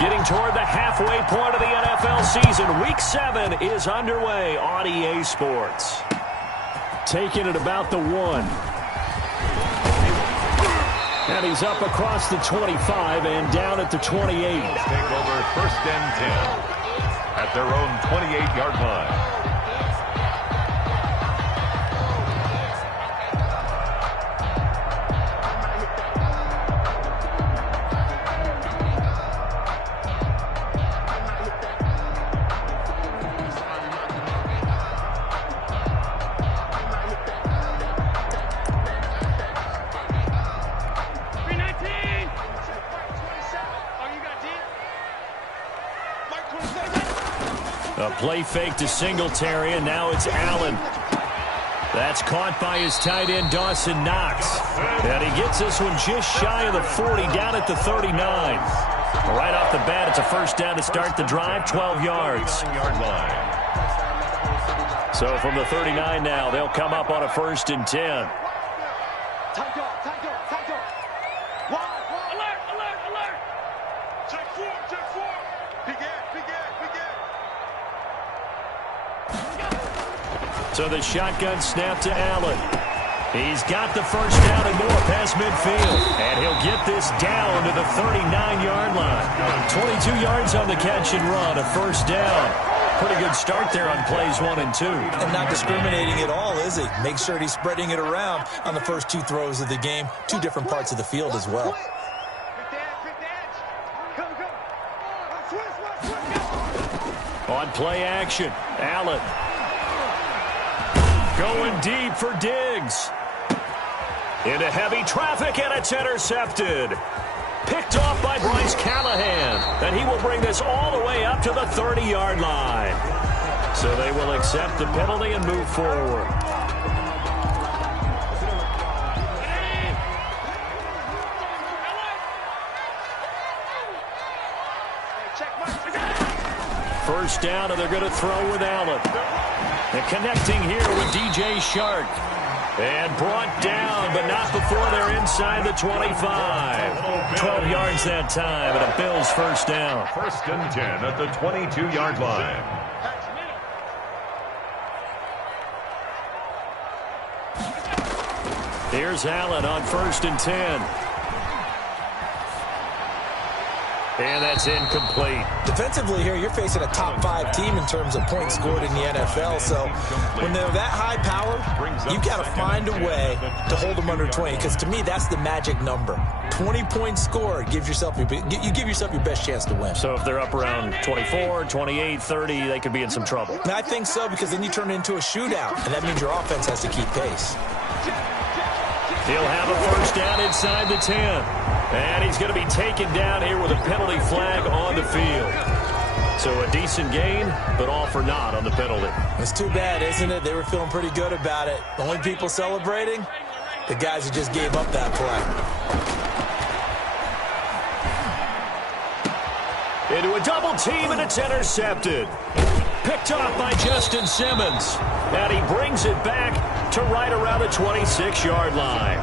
Getting toward the halfway point of the NFL season. Week 7 is underway on EA Sports. Taking it about the 1. And he's up across the 25 and down at the 28. Take over 1st and 10 at their own 28-yard line. A play fake to Singletary, and now it's Allen. That's caught by his tight end, Dawson Knox. And he gets this one just shy of the 40, down at the 39. Right off the bat, it's a first down to start the drive, 12 yards. So from the 39 now, they'll come up on a 1st and 10. So the shotgun snap to Allen. He's got the first down and more past midfield. And he'll get this down to the 39-yard line. 22 yards on the catch and run, a first down. Pretty good start there on plays 1 and 2. And not discriminating at all, is he? Make sure he's spreading it around on the first 2 throws of the game. 2 different parts of the field as well. On play action, Allen. Going deep for Diggs. Into heavy traffic, and it's intercepted. Picked off by Bryce Callahan. And he will bring this all the way up to the 30-yard line. So they will accept the penalty and move forward. First down, and they're going to throw with Allen. And connecting here with DJ Shark. And brought down, but not before they're inside the 25. 12 yards that time, and a Bills first down. 1st and 10 at the 22-yard line. Here's Allen on 1st and 10. And that's incomplete. Defensively here, you're facing a top 5 team in terms of points scored in the NFL. So when they're that high powered, you've got to find a way to hold them under 20. Because to me, that's the magic number. 20 points scored gives yourself you give yourself your best chance to win. So if they're up around 24, 28, 30, they could be in some trouble. And I think so, because then you turn it into a shootout. And that means your offense has to keep pace. He'll have a first down inside the 10. And he's going to be taken down here with a penalty flag on the field. So a decent gain, but all for naught on the penalty. It's too bad, isn't it? They were feeling pretty good about it. The only people celebrating, the guys who just gave up that play. Into a double team, and it's intercepted. Picked off by Justin Simmons. And he brings it back to right around the 26-yard line.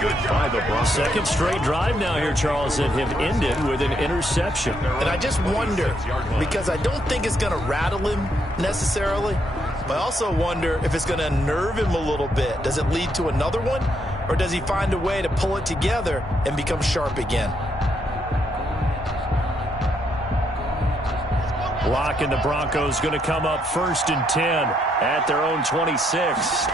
Good by the Broncos. Second straight drive now here, Charles, that have ended with an interception. And I just wonder, because I don't think it's going to rattle him necessarily, but I also wonder if it's going to unnerve him a little bit. Does it lead to another one, or does he find a way to pull it together and become sharp again? Lock and the Broncos going to come up 1st and 10 at their own 26.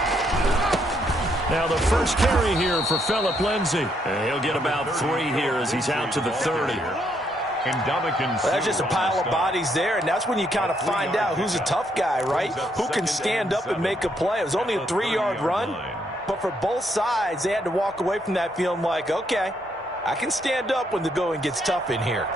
Now the first carry here for Phillip Lindsay. And he'll get about 3 here as he's out to the 30. That's just a pile of bodies there, and that's when you kind of find out who's a tough guy, right? Who can stand up and make a play. It was only a 3-yard run, but for both sides, they had to walk away from that feeling like, okay, I can stand up when the going gets tough in here.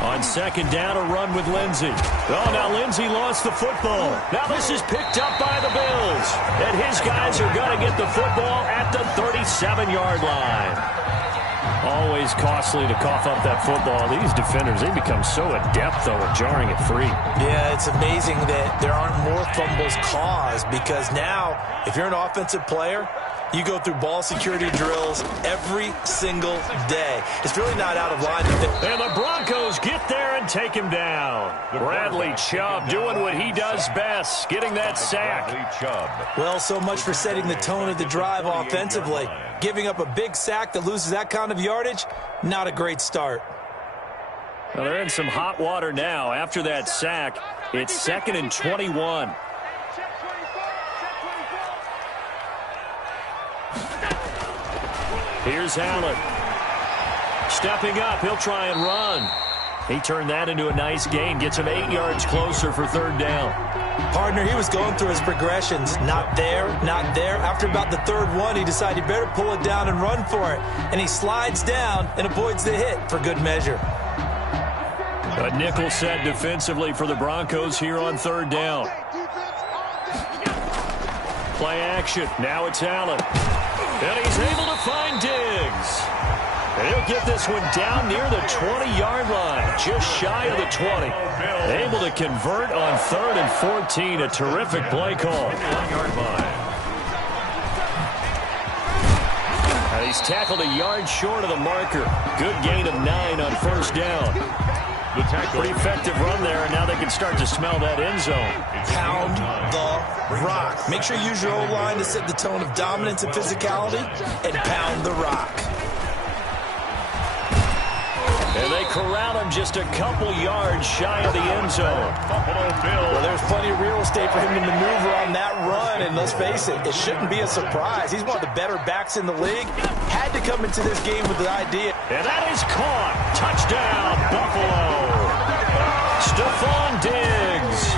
On second down, a run with Lindsay. Oh, now Lindsay lost the football. Now this is picked up by the Bills. And his guys are going to get the football at the 37-yard line. Always costly to cough up that football. These defenders, they become so adept, though, at jarring it free. Yeah, it's amazing that there aren't more fumbles caused, because now, if you're an offensive player, You go through ball security drills every single day. It's really not out of line. And the Broncos get there and take him down. Bradley Chubb doing what he does best, getting that sack. Well, so much for setting the tone of the drive offensively. Giving up a big sack that loses that kind of yardage, not a great start. Well, they're in some hot water now. After that sack, it's 2nd and 21. Here's Allen. Stepping up, he'll try and run. He turned that into a nice gain, gets him 8 yards closer for 3rd down. Partner, he was going through his progressions. Not there, not there. After about the 3rd one, he decided he better pull it down and run for it. And he slides down and avoids the hit for good measure. A nickel set defensively for the Broncos here on 3rd down. Play action. Now it's Allen. And he's able to find Diggs. And he'll get this one down near the 20-yard line, just shy of the 20. Able to convert on 3rd and 14. A terrific play call. And he's tackled a yard short of the marker. Good gain of 9 on 1st down. Pretty effective run there, and now they can start to smell that end zone. Pound the rock. Make sure you use your O-line to set the tone of dominance and physicality, and pound the rock. And they corral him just a couple yards shy of the end zone. Well, there's plenty of real estate for him to maneuver on that run, and let's face it, it shouldn't be a surprise. He's one of the better backs in the league. Had to come into this game with the idea. And that is caught. Touchdown, Buffalo. Stephon Diggs.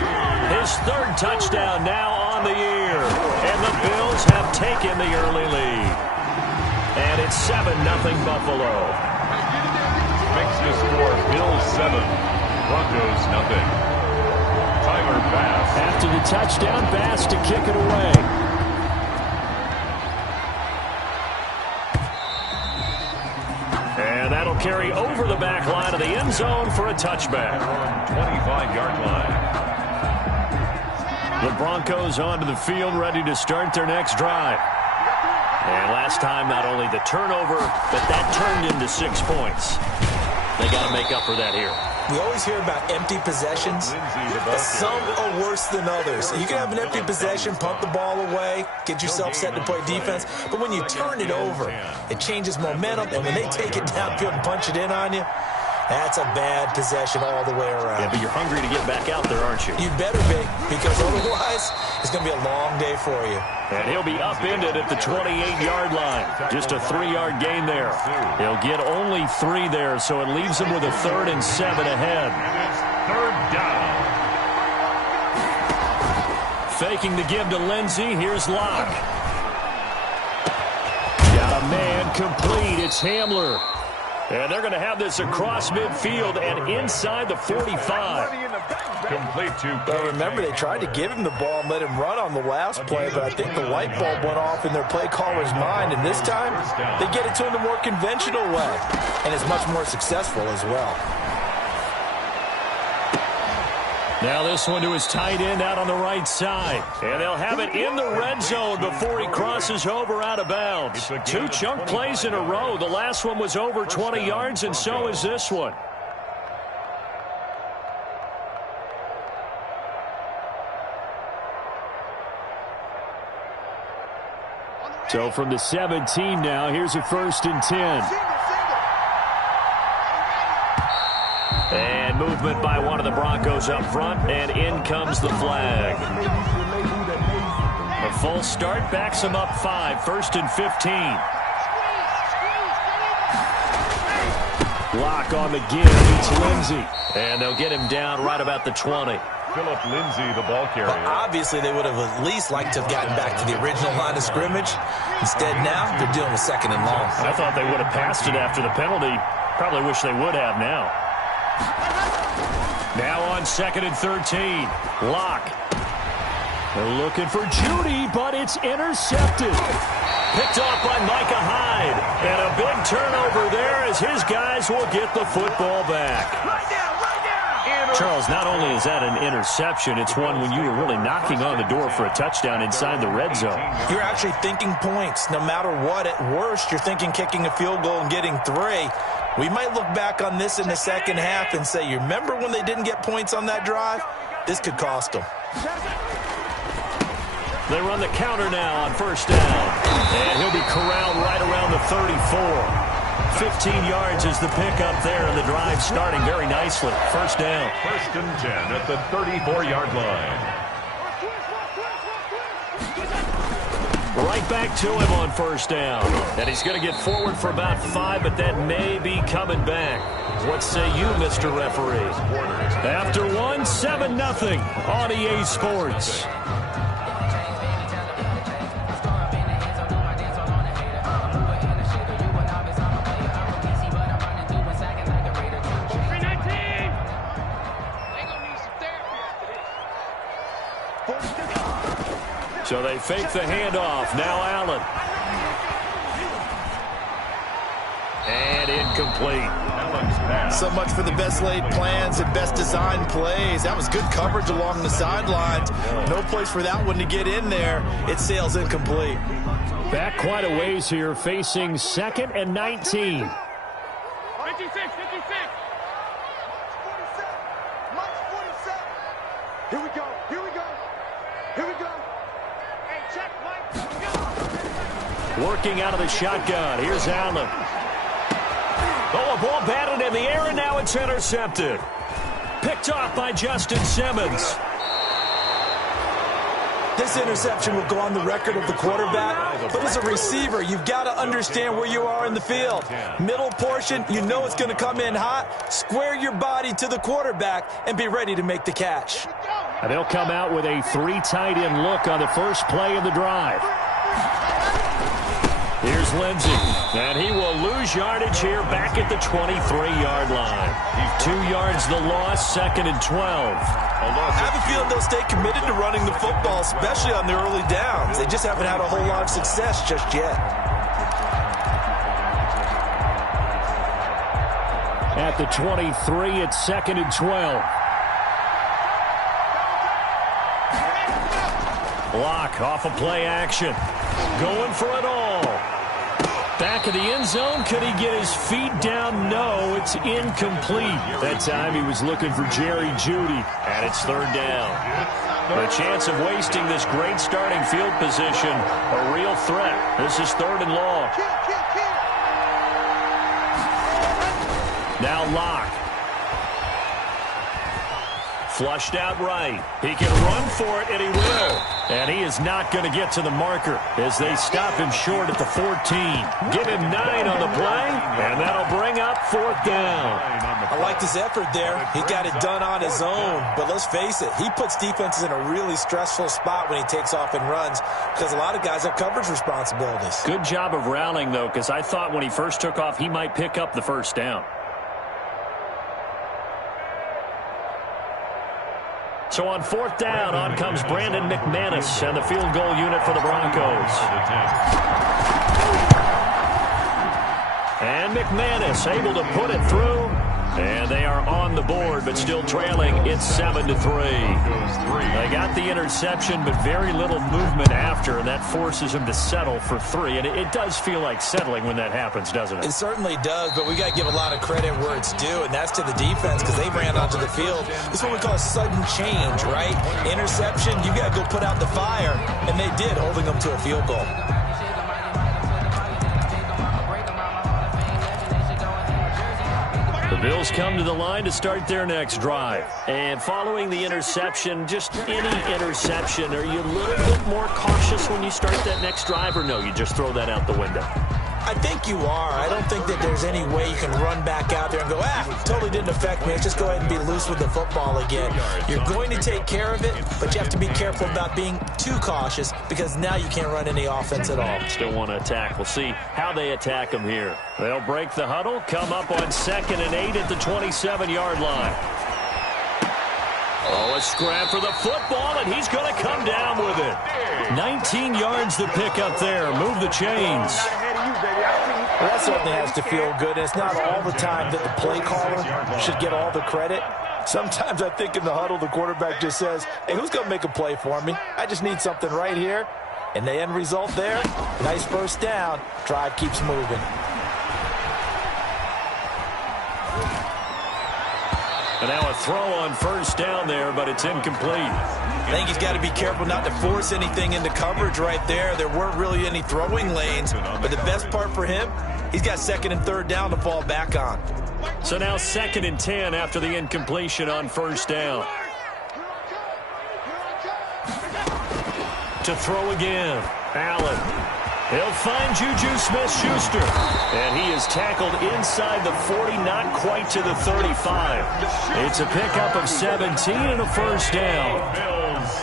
His 3rd touchdown now on the year. And the Bills have taken the early lead. And it's 7-0 Buffalo. Makes the score Bills 7, Broncos nothing. Tyler Bass. After the touchdown, Bass to kick it away. And that'll carry over the back line of the end zone for a touchback. 25-yard line. The Broncos onto the field, ready to start their next drive. And last time, not only the turnover, but that turned into 6 points. They got to make up for that here. We always hear about empty possessions, but some are worse than others. You can have an empty possession, pump the ball away, get yourself set to play defense, but when you turn it over, it changes momentum, and when they take it downfield and punch it in on you, that's a bad possession all the way around. Yeah, but you're hungry to get back out there, aren't you? You better be, because otherwise, it's going to be a long day for you. And he'll be upended at the 28-yard line. Just a 3-yard gain there. He'll get only 3 there, so it leaves him with a 3rd and 7 ahead. 3rd down. Faking the give to Lindsey. Here's Locke. Got a man complete. It's Hamler. And they're going to have this across midfield and inside the 45. Complete to. Well, remember, they tried to give him the ball and let him run on the last play, but I think the light bulb went off in their play caller's mind, and this time they get it to him the more conventional way, and it's much more successful as well. Now this one to his tight end out on the right side. And they'll have it in the red zone before he crosses over out of bounds. 2 chunk plays in a row. The last one was over 20 yards, and so is this one. So from the 17 now, here's a 1st and 10. And movement by one of the Broncos up front, and in comes the flag. A false start backs him up 5, 1st and 15. Block on the give, beats Lindsey. And they'll get him down right about the 20. Philip Lindsay, the ball carrier. Well, obviously, they would have at least liked to have gotten back to the original line of scrimmage. Instead, now they're dealing with 2nd and long. I thought they would have passed it after the penalty. Probably wish they would have now. Now on 2nd and 13. Locke. They're looking for Judy, but it's intercepted. Picked off by Micah Hyde. And a big turnover there as his guys will get the football back. Charles, not only is that an interception, it's one when you were really knocking on the door for a touchdown inside the red zone. You're actually thinking points. No matter what, at worst, you're thinking kicking a field goal and getting 3. We might look back on this in the second half and say, you remember when they didn't get points on that drive? This could cost them. They run the counter now on first down. And he'll be corralled right around the 34. 15 yards is the pickup there, and the drive starting very nicely. First down. 1st and 10 at the 34-yard line. Right back to him on first down. And he's going to get forward for about 5, but that may be coming back. What say you, Mr. Referee? After 1, 7-0 on EA Sports. So they fake the handoff. Now Allen. And incomplete. So much for the best laid plans and best designed plays. That was good coverage along the sidelines. No place for that one to get in there. It sails incomplete. Back quite a ways here, facing 2nd and 19. 56, 56. March 47. Here we go. Here we go. Here we go. Hey, check, Mike. Working out of the shotgun. Here's Allen. Oh, a ball batted in the air, and now it's intercepted. Picked off by Justin Simmons. This interception will go on the record of the quarterback, but as a receiver, you've got to understand where you are in the field. Middle portion, you know it's going to come in hot. Square your body to the quarterback and be ready to make the catch. And they'll come out with a 3 tight end look on the first play of the drive. Here's Lindsey, and he will lose yardage here back at the 23-yard line. 2 yards the loss, 2nd and 12. I have a feeling they'll stay committed to running the football, especially on their early downs. They just haven't had a whole lot of success just yet. At the 23, it's 2nd and 12. Block off of play action. Going for it all. Back of the end zone. Could he get his feet down? No, it's incomplete. That time he was looking for Jerry Jeudy, and it's 3rd down. The chance of wasting this great starting field position, a real threat. This is 3rd and long. Now Locke. Flushed out right. He can run for it, and he will. And he is not going to get to the marker as they stop him short at the 14. Give him 9 on the play, and that'll bring up 4th down. I liked his effort there. He got it done on his own. But let's face it, he puts defenses in a really stressful spot when he takes off and runs because a lot of guys have coverage responsibilities. Good job of rallying, though, because I thought when he first took off, he might pick up the 1st down. So on 4th down, on comes Brandon McManus and the field goal unit for the Broncos. And McManus able to put it through. And they are on the board, but still trailing. It's 7-3. They got the interception, but very little movement after, and that forces them to settle for 3. And it does feel like settling when that happens, doesn't it? It certainly does, but we got to give a lot of credit where it's due, and that's to the defense because they ran onto the field. This is what we call a sudden change, right? Interception, you got to go put out the fire, and they did, holding them to a field goal. The Bills come to the line to start their next drive. And following the interception, just any interception, are you a little bit more cautious when you start that next drive, or no, you just throw that out the window? I think you are. I don't think that there's any way you can run back out there and go, totally didn't affect me. Let's just go ahead and be loose with the football again. You're going to take care of it, but you have to be careful about being too cautious because now you can't run any offense at all. Still want to attack. We'll see how they attack them here. They'll break the huddle, come up on 2nd and 8 at the 27-yard line. Oh, a scrap for the football, and he's going to come down with it. 19 yards to pick up there. Move the chains. Well, that certainly has to feel good. And it's not all the time that the play caller should get all the credit. Sometimes I think in the huddle, the quarterback just says, hey, who's going to make a play for me? I just need something right here. And the end result there, nice first down. Drive keeps moving. And now a throw on first down there, but it's incomplete. I think he's got to be careful not to force anything into coverage right there. There weren't really any throwing lanes, but the best part for him, he's got second and third down to fall back on. So now 2nd and 10 after the incompletion on first down. To throw again, Allen. He'll find Juju Smith-Schuster. And he is tackled inside the 40, not quite to the 35. It's a pickup of 17 and a first down.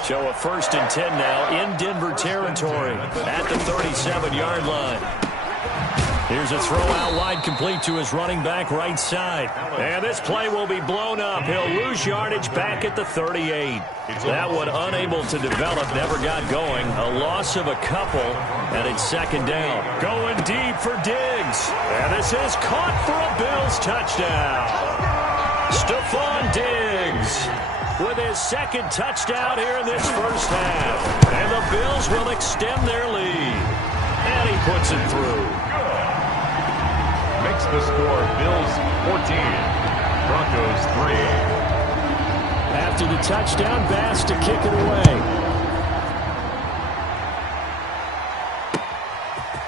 So a 1st and 10 now in Denver territory at the 37-yard line. Here's a throw out wide, complete to his running back right side. And this play will be blown up. He'll lose yardage back at the 38. That one unable to develop, never got going. A loss of a couple, and it's 2nd down. Going deep for Diggs. And this is caught for a Bills touchdown. Stephon Diggs with his 2nd touchdown here in this first half. And the Bills will extend their lead. And he puts it through. Makes the score Bills 14, Broncos 3. After the touchdown, Bass to kick it away.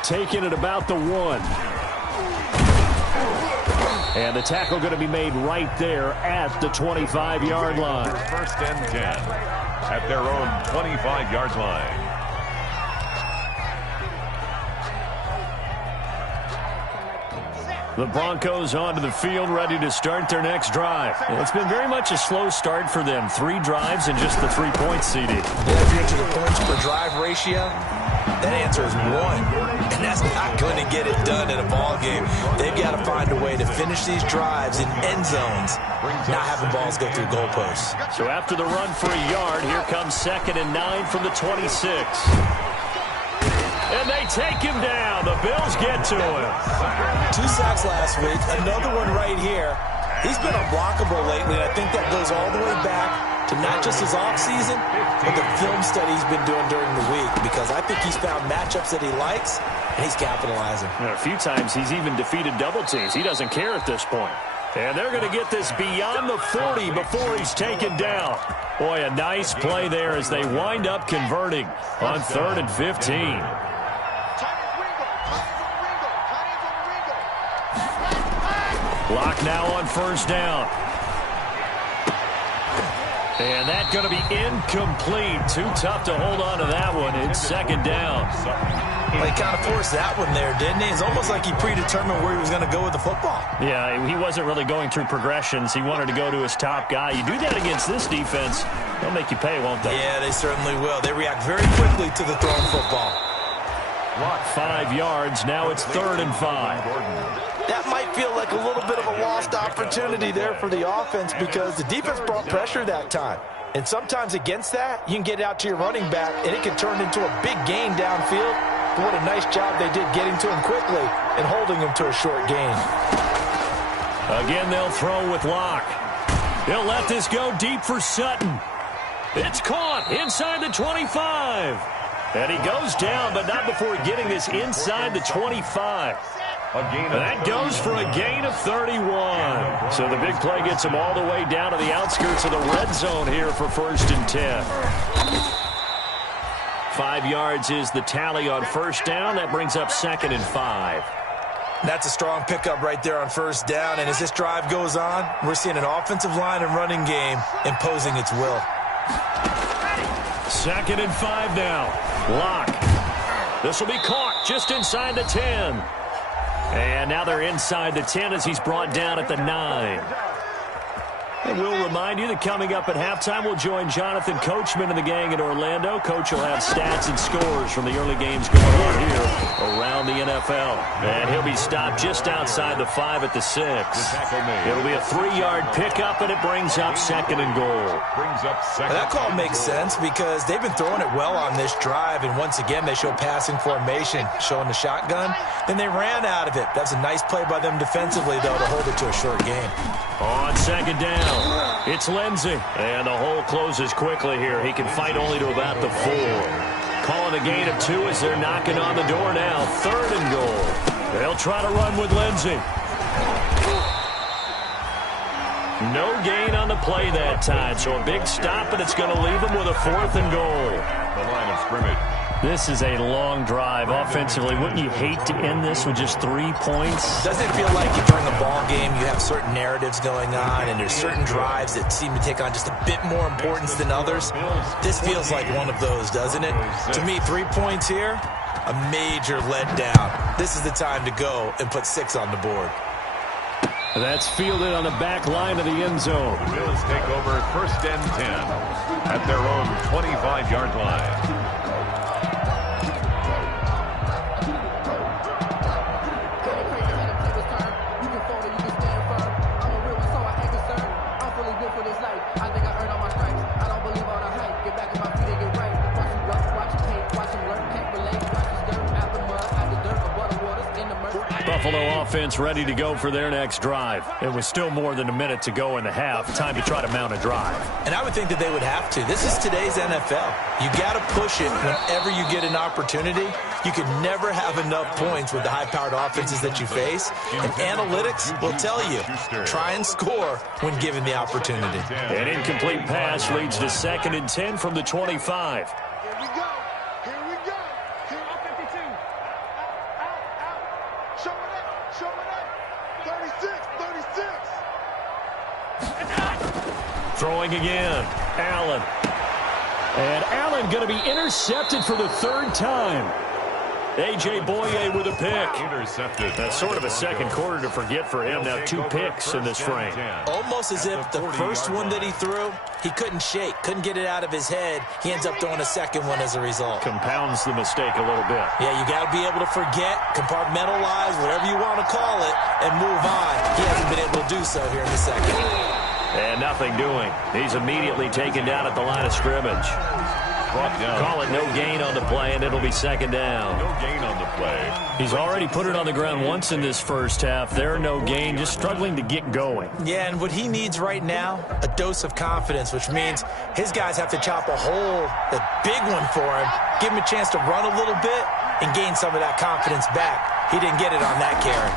Taking it about the 1. And the tackle going to be made right there at the 25-yard line. 1st and 10 at their own 25-yard line. The Broncos onto the field, ready to start their next drive. It's been very much a slow start for them. 3 drives and just the 3 points seeded. Yeah, if you're into the points per drive ratio, that answer is 1. And that's not going to get it done in a ball game. They've got to find a way to finish these drives in end zones, not having balls go through goalposts. So after the run for a yard, here comes 2nd and 9 from the 26. And they take him down. The Bills get to him. 2 sacks last week. Another one right here. He's been unblockable lately, and I think that goes all the way back to not just his offseason, but the film study he's been doing during the week, because I think he's found matchups that he likes, and he's capitalizing. A few times he's even defeated double teams. He doesn't care at this point. And they're going to get this beyond the 40 before he's taken down. Boy, a nice play there as they wind up converting on 3rd and 15. Lock now on first down. And that's going to be incomplete. Too tough to hold on to that one. It's 2nd down. Well, he kind of forced that one there, didn't he? It's almost like he predetermined where he was going to go with the football. Yeah, he wasn't really going through progressions. He wanted to go to his top guy. You do that against this defense, they'll make you pay, won't they? Yeah, they certainly will. They react very quickly to the thrown football. 5 yards. Now it's 3rd and 5. That might feel like a little bit of a lost opportunity there for the offense, because the defense brought pressure that time. And sometimes against that, you can get it out to your running back, and it can turn into a big gain downfield. But what a nice job they did getting to him quickly and holding him to a short gain. Again, they'll throw with Locke. He'll let this go deep for Sutton. It's caught inside the 25. And he goes down, but not before getting this inside the 25. That goes for a gain of 31. So the big play gets him all the way down to the outskirts of the red zone here for 1st and 10. 5 yards is the tally on first down. That brings up 2nd and 5. That's a strong pickup right there on first down. And as this drive goes on, we're seeing an offensive line and running game imposing its will. 2nd and 5 now. Lock. This will be caught just inside the 10. And now they're inside the 10 as he's brought down at the 9. And we'll remind you that coming up at halftime, we'll join Jonathan Coachman and the gang in Orlando. Coach will have stats and scores from the early games going on here around the NFL. And he'll be stopped just outside the 5 at the 6. It'll be a 3-yard pickup, and it brings up 2nd and goal. That call makes sense because they've been throwing it well on this drive, and once again, they show passing formation, showing the shotgun. Then they ran out of it. That's a nice play by them defensively, though, to hold it to a short gain. On 2nd down. down. It's Lindsey. And the hole closes quickly here. He can fight only to about the 4. Calling a gain of 2 as they're knocking on the door now. 3rd and goal. They'll try to run with Lindsey. No gain on the play that time, so a big stop, and it's going to leave them with a 4th and goal. The line of scrimmage. This is a long drive offensively. Wouldn't you hate to end this with just 3 points? Doesn't it feel like during a ball game you have certain narratives going on and there's certain drives that seem to take on just a bit more importance than others? This feels like one of those, doesn't it? To me, 3 points here, a major letdown. This is the time to go and put 6 on the board. That's fielded on the back line of the end zone. The Bills take over 1st and 10 at their own 25-yard line. Buffalo offense ready to go for their next drive. It was still more than a minute to go in the half. Time to try to mount a drive. And I would think that they would have to. This is today's NFL. You got to push it whenever you get an opportunity. You can never have enough points with the high-powered offenses that you face. And analytics will tell you, try and score when given the opportunity. An incomplete pass leads to 2nd and 10 from the 25. Here we go. Here we go. Here on 52. Out. Show it up. Show it up. 36. 36. Throwing again. Allen. And Allen going to be intercepted for the 3rd time. A.J. Boye with a pick. Intercepted. That's sort of a second quarter to forget for him. Now 2 picks in this frame. Almost as if the first one that he threw, he couldn't shake, couldn't get it out of his head. He ends up throwing a second one as a result. Compounds the mistake a little bit. Yeah, you got to be able to forget, compartmentalize, whatever you want to call it, and move on. He hasn't been able to do so here in the second. And nothing doing. He's immediately taken down at the line of scrimmage. Call it no gain on the play, and it'll be 2nd down. No gain on the play. He's already put it on the ground once in this first half. There, no gain, just struggling to get going. Yeah, and what he needs right now, a dose of confidence, which means his guys have to chop a hole, a big one for him, give him a chance to run a little bit, and gain some of that confidence back. He didn't get it on that carry.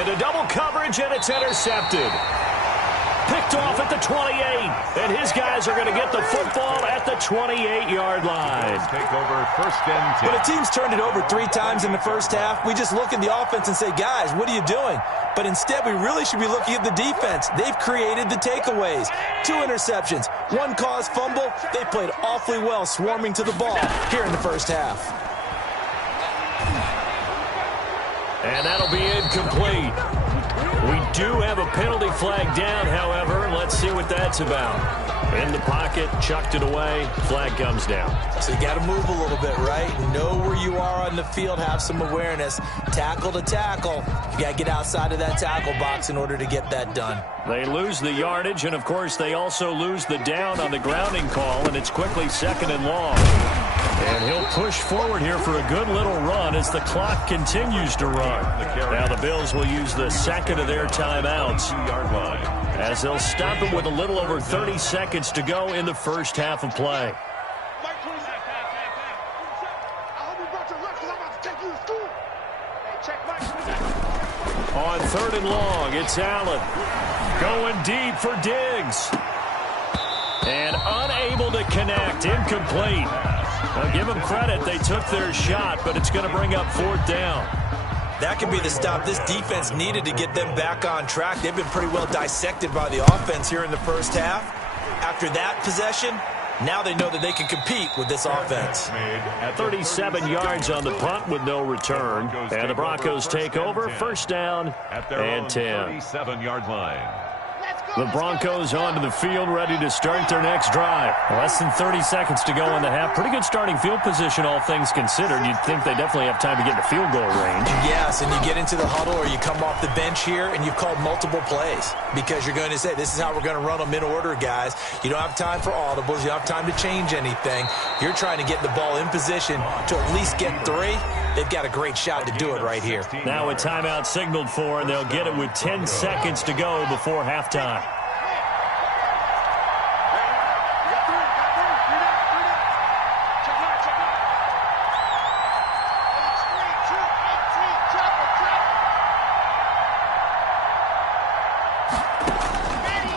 Into double coverage, and it's intercepted. Picked off at the 28, and his guys are going to get the football at the 28-yard line. Take over 1st and 10. When a team's turned it over 3 times in the first half, we just look at the offense and say, guys, what are you doing? But instead, we really should be looking at the defense. They've created the takeaways. 2 interceptions, 1 caused fumble. They played awfully well swarming to the ball here in the first half. And that'll be incomplete. We do have a penalty flag down, however. Let's see what that's about. In the pocket, chucked it away, flag comes down. So you got to move a little bit, right? Know where you are on the field, have some awareness. Tackle to tackle. You got to get outside of that tackle box in order to get that done. They lose the yardage, and, of course, they also lose the down on the grounding call, and it's quickly 2nd and long. And he'll push forward here for a good little run as the clock continues to run. Now the Bills will use the 2nd of their timeouts as they'll stop him with a little over 30 seconds to go in the first half of play. On 3rd and long, it's Allen. Going deep for Diggs. And unable to connect. Incomplete. Now, give them credit. They took their shot, but it's going to bring up 4th down. That could be the stop this defense needed to get them back on track. They've been pretty well dissected by the offense here in the first half. After that possession, now they know that they can compete with this offense. 37 yards on the punt with no return. And the Broncos take over. 1st down and 10. 37-yard line. The Broncos onto the field, ready to start their next drive. Less than 30 seconds to go in the half. Pretty good starting field position, all things considered. You'd think they definitely have time to get into field goal range. Yes, and you get into the huddle or you come off the bench here and you've called multiple plays because you're going to say, this is how we're going to run them in order, guys. You don't have time for audibles. You don't have time to change anything. You're trying to get the ball in position to at least get 3. they've got a great shot to do it right here. Now a timeout signaled for, and they'll get it with 10 seconds to go before halftime.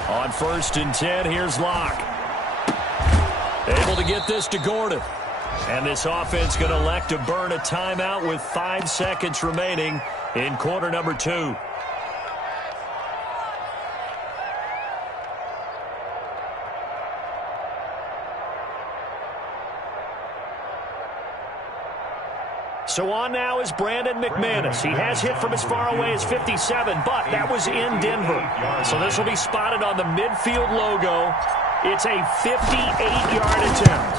On 1st and 10, here's Locke. Able to get this to Gordon. And this offense going to elect to burn a timeout with 5 seconds remaining in quarter number 2. So on now is Brandon McManus. He has hit from as far away as 57, but that was in Denver. So this will be spotted on the midfield logo. It's a 58-yard attempt.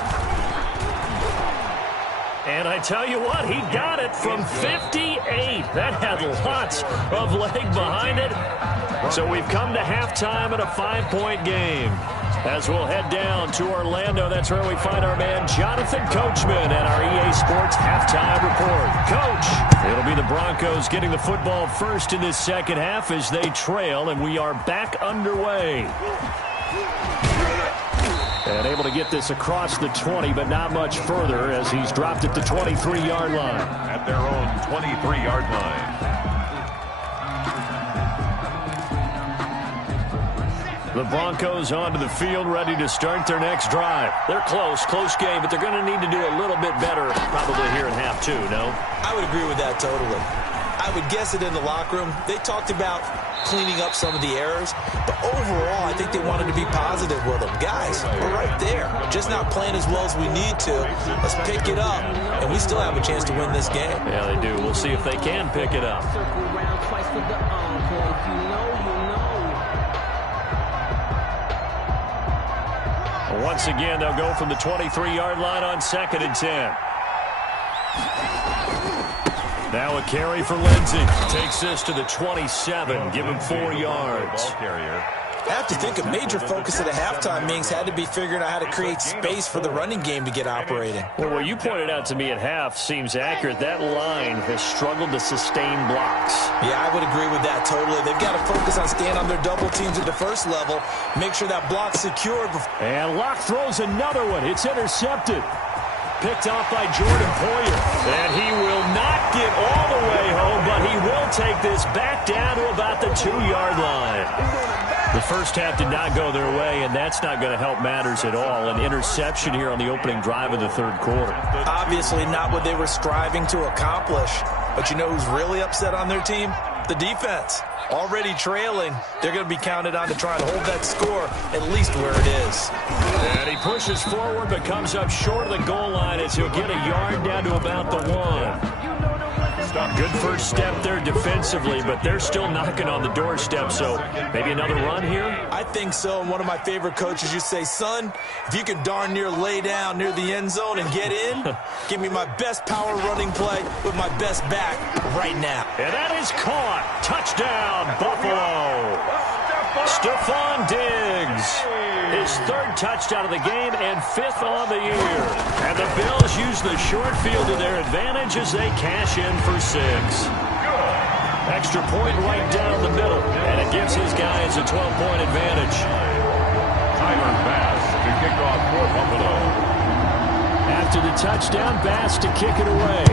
And I tell you what, he got it from 58. That had lots of leg behind it. So we've come to halftime in a 5-point game. As we'll head down to Orlando, that's where we find our man Jonathan Coachman at our EA Sports Halftime Report. Coach, it'll be the Broncos getting the football first in this second half as they trail, and we are back underway. And able to get this across the 20, but not much further as he's dropped at the 23-yard line. At their own 23-yard line. The Broncos onto the field, ready to start their next drive. They're close game, but they're going to need to do a little bit better probably here in half 2, no? I would agree with that totally. I would guess it in the locker room. They talked about cleaning up some of the errors, but overall, I think they wanted to be positive with them. Guys, we're right there. Just not playing as well as we need to. Let's pick it up, and we still have a chance to win this game. Yeah, they do. We'll see if they can pick it up. Once again, they'll go from the 23-yard line on 2nd and 10. Now a carry for Lindsey. Takes this to the 27. Give him 4 yards. I have to think a major focus of the halftime meetings had to be figuring out how to create space for the running game to get operating. Well, what you pointed out to me at half seems accurate. That line has struggled to sustain blocks. Yeah, I would agree with that totally. They've got to focus on staying on their double teams at the first level. Make sure that block's secured. And Locke throws another one. It's intercepted. Picked off by Jordan Poyer. And he will not get all the way home, but he will take this back down to about the 2-yard line. The first half did not go their way, and that's not going to help matters at all. An interception here on the opening drive of the third quarter. Obviously not what they were striving to accomplish. But you know who's really upset on their team? The defense. Already trailing, they're going to be counted on to try and hold that score at least where it is. And he pushes forward but comes up short of the goal line as he'll get a yard down to about the 1. Good first step there defensively, but they're still knocking on the doorstep, so maybe another run here? I think so, and one of my favorite coaches used to say, son, if you can darn near lay down near the end zone and get in, give me my best power running play with my best back right now. And that is caught. Touchdown, Buffalo. Stephon Diggs. His 3rd touchdown of the game and 5th on the year. And the Bills use the short field to their advantage as they cash in for 6. Extra point right down the middle, and it gives his guys a 12-point advantage. Tyler Bass to kick off for Buffalo. After the touchdown, Bass to kick it away.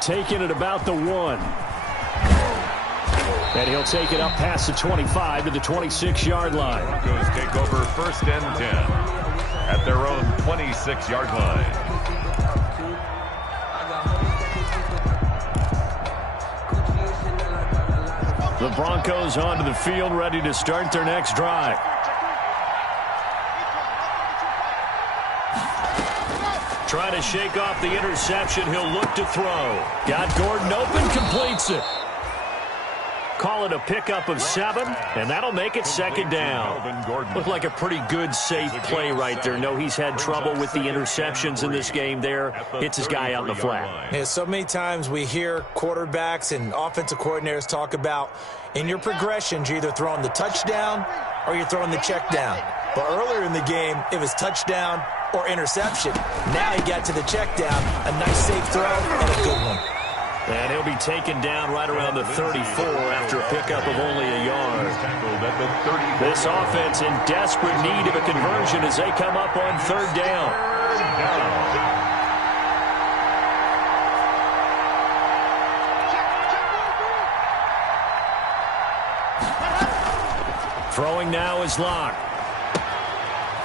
Taking it about the 1. And he'll take it up past the 25 to the 26-yard line. Broncos take over 1st and 10 at their own 26-yard line. The Broncos onto the field, ready to start their next drive. Trying to shake off the interception. He'll look to throw. Got Gordon open, completes it. Call it a pickup of 7, and that'll make it 2nd down. Looked like a pretty good, safe play right there. No, he's had trouble with the interceptions in this game there. Hits his guy out in the flat. Yeah, so many times we hear quarterbacks and offensive coordinators talk about in your progressions, you're either throwing the touchdown or you're throwing the check down. But earlier in the game, it was touchdown or interception. Now he got to the check down. A nice safe throw and a good one. And he'll be taken down right around the 34 after a pickup of only a yard. This offense in desperate need of a conversion as they come up on third down. Throwing now is Locke.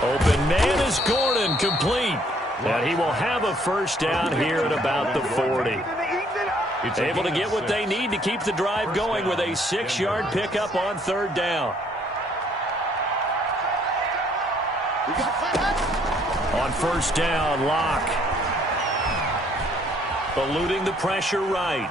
Open man is Gordon, complete. And he will have a first down here at about the 40. Able to get what they need to keep the drive going with a 6-yard pickup on third down. On first down, Locke. Eluding the pressure right.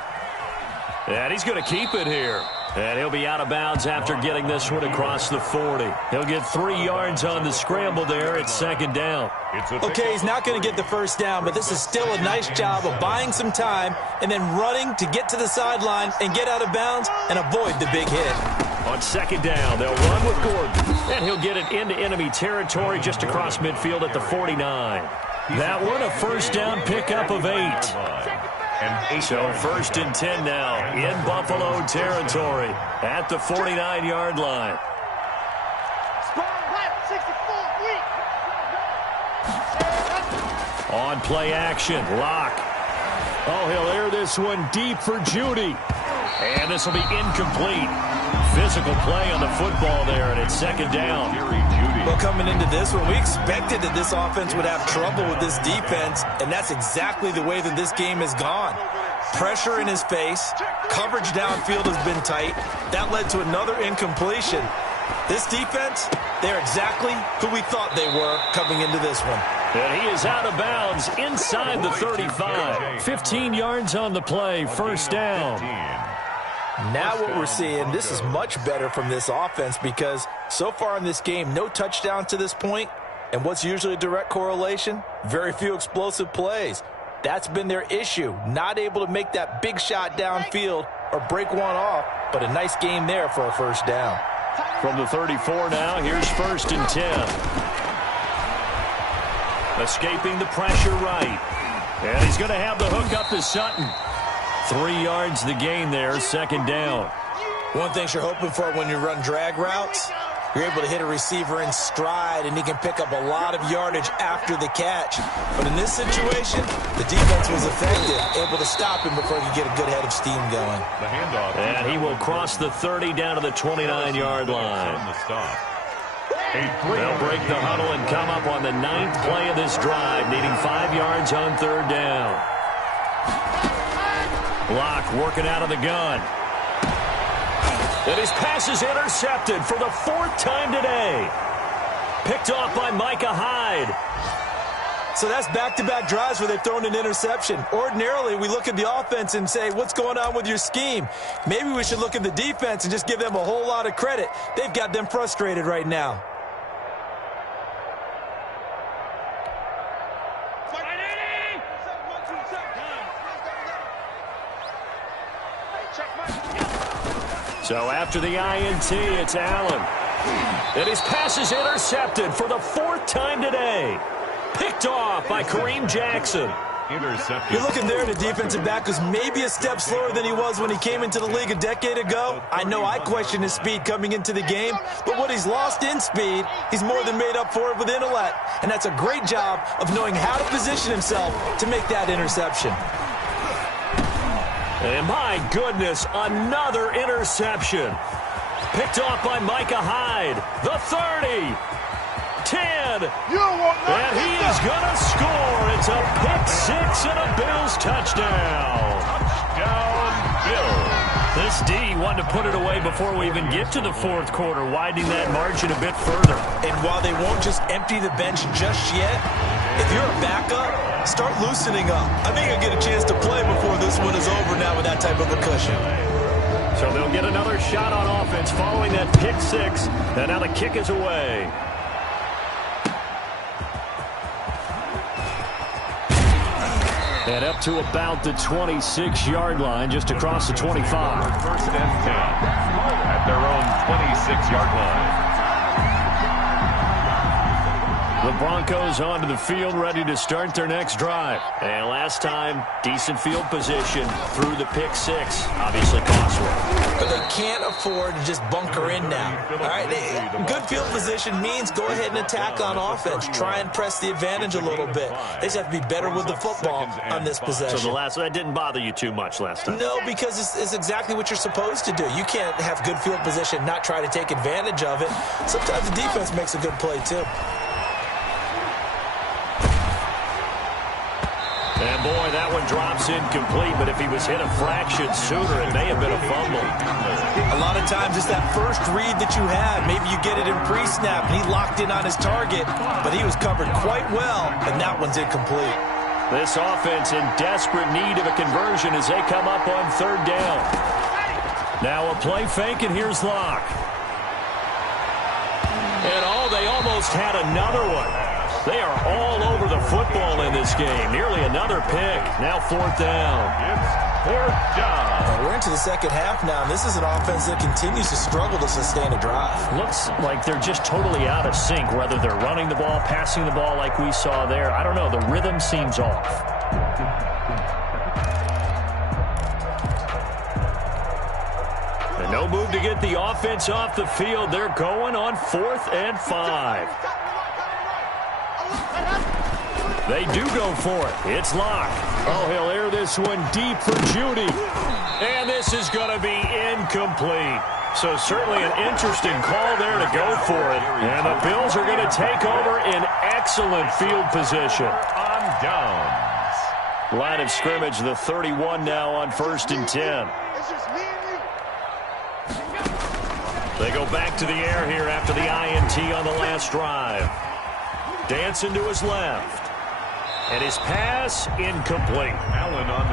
And he's going to keep it here. And he'll be out of bounds after getting this one across the 40. He'll get 3 yards on the scramble there at second down. Okay, he's not going to get the first down, but this is still a nice job of buying some time and then running to get to the sideline and get out of bounds and avoid the big hit. On second down, they'll run with Gordon. And he'll get it into enemy territory just across midfield at the 49. That one a first down pickup of 8. So first and 10 now in Buffalo territory at the 49-yard line. On play action, Locke. Oh, he'll air this one deep for Judy. And this will be incomplete. Physical play on the football there, and it's second down. Well, coming into this one, we expected that this offense would have trouble with this defense, and that's exactly the way that this game has gone. Pressure in his face, coverage downfield has been tight. That led to another incompletion. This defense, they're exactly who we thought they were coming into this one. And he is out of bounds inside the 35. 15 yards on the play, first down. Now what we're seeing, this is much better from this offense because so far in this game, no touchdown to this point. And what's usually a direct correlation? Very few explosive plays. That's been their issue, not able to make that big shot downfield or break one off, but a nice game there for a first down. From the 34 now, here's first and 10. Escaping the pressure right. And he's going to have the hook up to Sutton. 3 yards the gain there, second down. One thing you're hoping for when you run drag routes, you're able to hit a receiver in stride, and he can pick up a lot of yardage after the catch. But in this situation, the defense was effective, able to stop him before he could get a good head of steam going. The handoff. And he will cross the 30 down to the 29-yard line. They'll break the huddle and come up on the 9th play of this drive, needing 5 yards on third down. Locke working out of the gun. And his pass is intercepted for the 4th time today. Picked off by Micah Hyde. So that's back-to-back drives where they've thrown an interception. Ordinarily, we look at the offense and say, what's going on with your scheme? Maybe we should look at the defense and just give them a whole lot of credit. They've got them frustrated right now. So after the INT, it's Allen. And his pass is intercepted for the 4th time today. Picked off by Kareem Jackson. You're looking there at a defensive back who's maybe a step slower than he was when he came into the league a decade ago. I know I questioned his speed coming into the game, but what he's lost in speed, he's more than made up for it with intellect. And that's a great job of knowing how to position himself to make that interception. And my goodness, another interception. Picked off by Micah Hyde. The 30. 10. And he is going to score. It's a pick-6 and a Bills touchdown. Touchdown, Bills. This D wanted to put it away before we even get to the 4th quarter, widening that margin a bit further. And while they won't just empty the bench just yet, if you're a backup, start loosening up. I think you'll get a chance to play before this one is over now with that type of a cushion. So they'll get another shot on offense following that pick-6. And now the kick is away. And up to about the 26-yard line, just across the 25. First and 10 at their own 26-yard line. The Broncos onto the field, ready to start their next drive. And last time, decent field position through the pick six. Obviously costly. But they can't afford to just bunker in now. All right, good field position means go ahead and attack on offense. Try and press the advantage a little bit. They just have to be better with the football on this possession. So that didn't bother you too much last time? No, because it's exactly what you're supposed to do. You can't have good field position, not try to take advantage of it. Sometimes the defense makes a good play, too. And, boy, that one drops incomplete, but if he was hit a fraction sooner, it may have been a fumble. A lot of times it's that first read that you have. Maybe you get it in pre-snap, and he locked in on his target, but he was covered quite well, and that one's incomplete. This offense in desperate need of a conversion as they come up on third down. Now a play fake, and here's Locke. And, they almost had another one. They are all over the football in this game. Nearly another pick. Now fourth down. It's fourth down. We're into the second half now, and this is an offense that continues to struggle to sustain a drive. Looks like they're just totally out of sync, whether they're running the ball, passing the ball like we saw there. I don't know. The rhythm seems off. And no move to get the offense off the field. They're going on 4th and 5. They do go for it. It's Locke. Oh, he'll air this one deep for Judy. And this is going to be incomplete. So certainly an interesting call there to go for it. And the Bills are going to take over in excellent field position. On downs. Line of scrimmage, the 31 now on 1st and 10. They go back to the air here after the INT on the last drive. Dancing to his left. And his pass incomplete.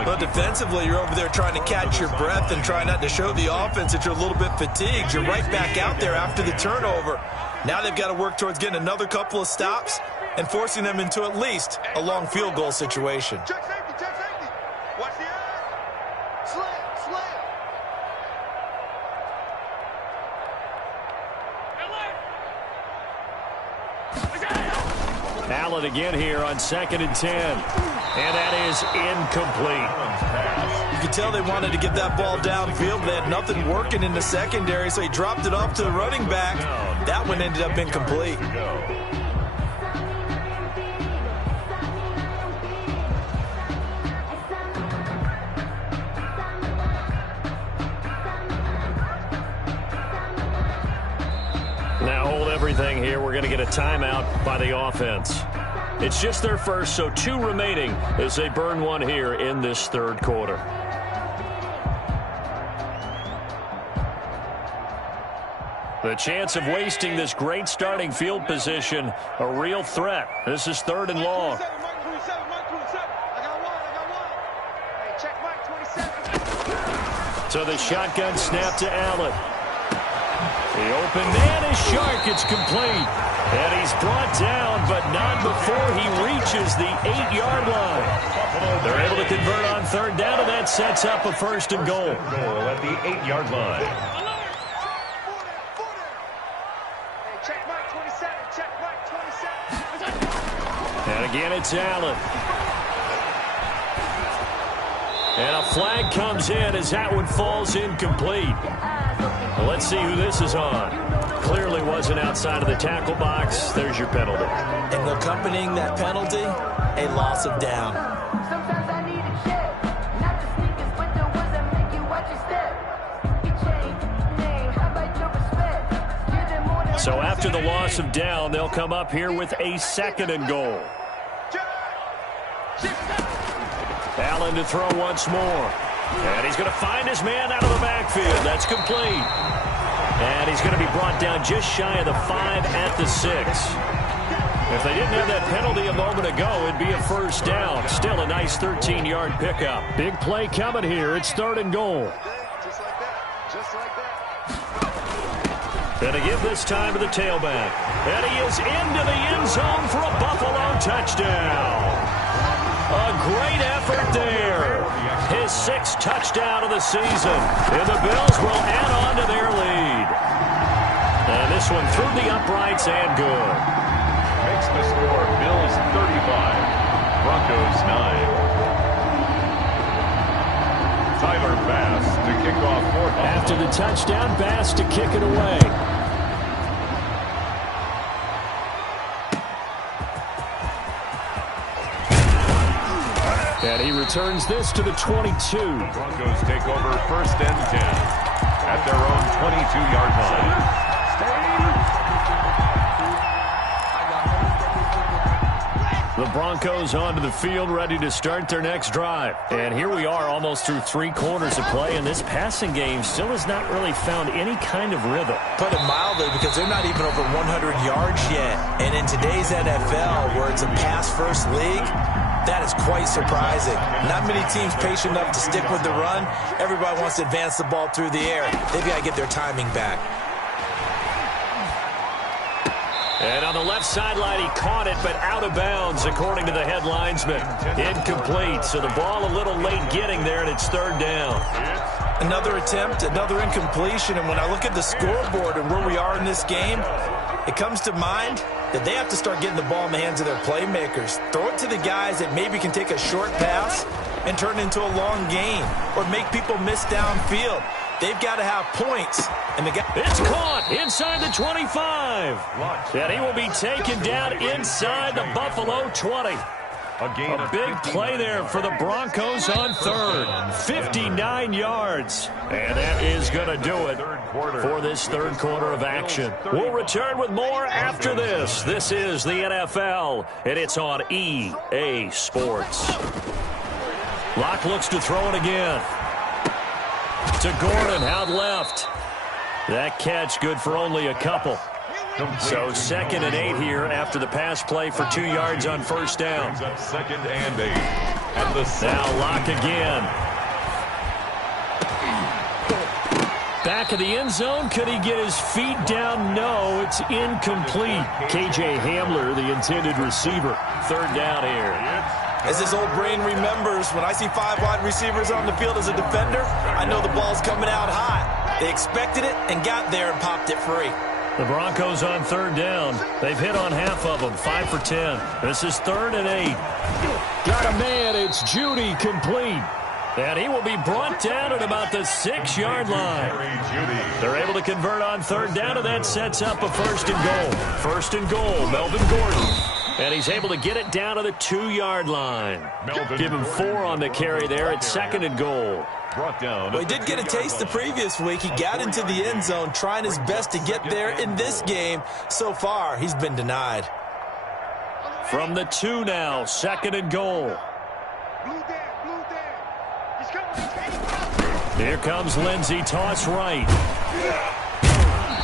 Well, defensively, you're over there trying to catch your breath and try not to show the offense that you're a little bit fatigued. You're right back out there after the turnover. Now they've got to work towards getting another couple of stops and forcing them into at least a long field goal situation. Check safety, check safety. Watch the eye. Slam, slam. Allen again here on 2nd and 10. And that is incomplete. You could tell they wanted to get that ball downfield. They had nothing working in the secondary, so he dropped it off to the running back. That one ended up incomplete. Now hold everything here. We're going to get a timeout by the offense. It's just their first, so 2 remaining as they burn one here in this third quarter. The chance of wasting this great starting field position, a real threat. This is 3rd and long. So the shotgun snap to Allen. The open man is Shark. It's complete. And he's brought down, but not before he reaches the 8-yard line. They're able to convert on 3rd down, and that sets up a 1st and goal. Goal at the 8-yard line. Check Mike 27. Check Mike 27. And again, it's Allen. And a flag comes in as that one falls incomplete. Well, let's see who this is on. Clearly wasn't outside of the tackle box. There's your penalty. And accompanying that penalty, a loss of down. Sometimes I need a check. Not the sneakers, but the ones that make you watch your step. You change name, how about your respect? Give them more than So after the loss of down, they'll come up here with a 2nd and goal. Allen to throw once more. And he's going to find his man out of the backfield. That's complete. And he's going to be brought down just shy of the 5 at the 6. If they didn't have that penalty a moment ago, it'd be a 1st down. Still a nice 13-yard pickup. Big play coming here. It's 3rd and goal. Just like that. Just like that. And to give this time to the tailback. And he is into the end zone for a Buffalo touchdown. A great effort there. His 6th touchdown of the season. And the Bills will add on to their lead. And this one through the uprights and good. Makes the score. Bills 35, Broncos 9. Tyler Bass to kick off for Buffalo. After the touchdown, Bass to kick it away. And he returns this to the 22. Broncos take over 1st and 10 at their own 22-yard line. The Broncos onto the field, ready to start their next drive. And here we are, almost through 3 quarters of play, and this passing game still has not really found any kind of rhythm. Put it mildly, because they're not even over 100 yards yet. And in today's NFL, where it's a pass-first league, that is quite surprising. Not many teams patient enough to stick with the run. Everybody wants to advance the ball through the air. They've got to get their timing back. And on the left sideline, he caught it, but out of bounds, according to the head linesman. Incomplete, so the ball a little late getting there, and it's 3rd down. Another attempt, another incompletion, and when I look at the scoreboard and where we are in this game, it comes to mind that they have to start getting the ball in the hands of their playmakers. Throw it to the guys that maybe can take a short pass and turn it into a long gain or make people miss downfield. They've got to have points. And it's caught inside the 25. And he will be taken down inside the Buffalo 20. A big play there for the Broncos on 3rd. 59 yards. And that is going to do it for this 3rd quarter of action. We'll return with more after this. This is the NFL, and it's on EA Sports. Locke looks to throw it again. To Gordon, out left. That catch good for only a couple. So 2nd and 8 here after the pass play for 2 yards on 1st down. 2nd and 8. And the now Locke again. Back of the end zone. Could he get his feet down? No, it's incomplete. KJ Hamler, the intended receiver. 3rd down here. As his old brain remembers, when I see 5 wide receivers on the field as a defender, I know the ball's coming out hot. They expected it and got there and popped it free. The Broncos on 3rd down. They've hit on half of them, 5 for 10. This is 3rd and 8. Got a man, it's Judy, complete. And he will be brought down at about the 6-yard line. They're able to convert on 3rd down, and that sets up a 1st and goal. 1st and goal, Melvin Gordon. And he's able to get it down to the 2-yard line. Give him 4 on the carry there at 2nd and goal. Well, he did get a taste the previous week. He got into the end zone, trying his best to get there in this game. So far, he's been denied. From the 2 now, 2nd and goal. Here comes Lindsey, toss right.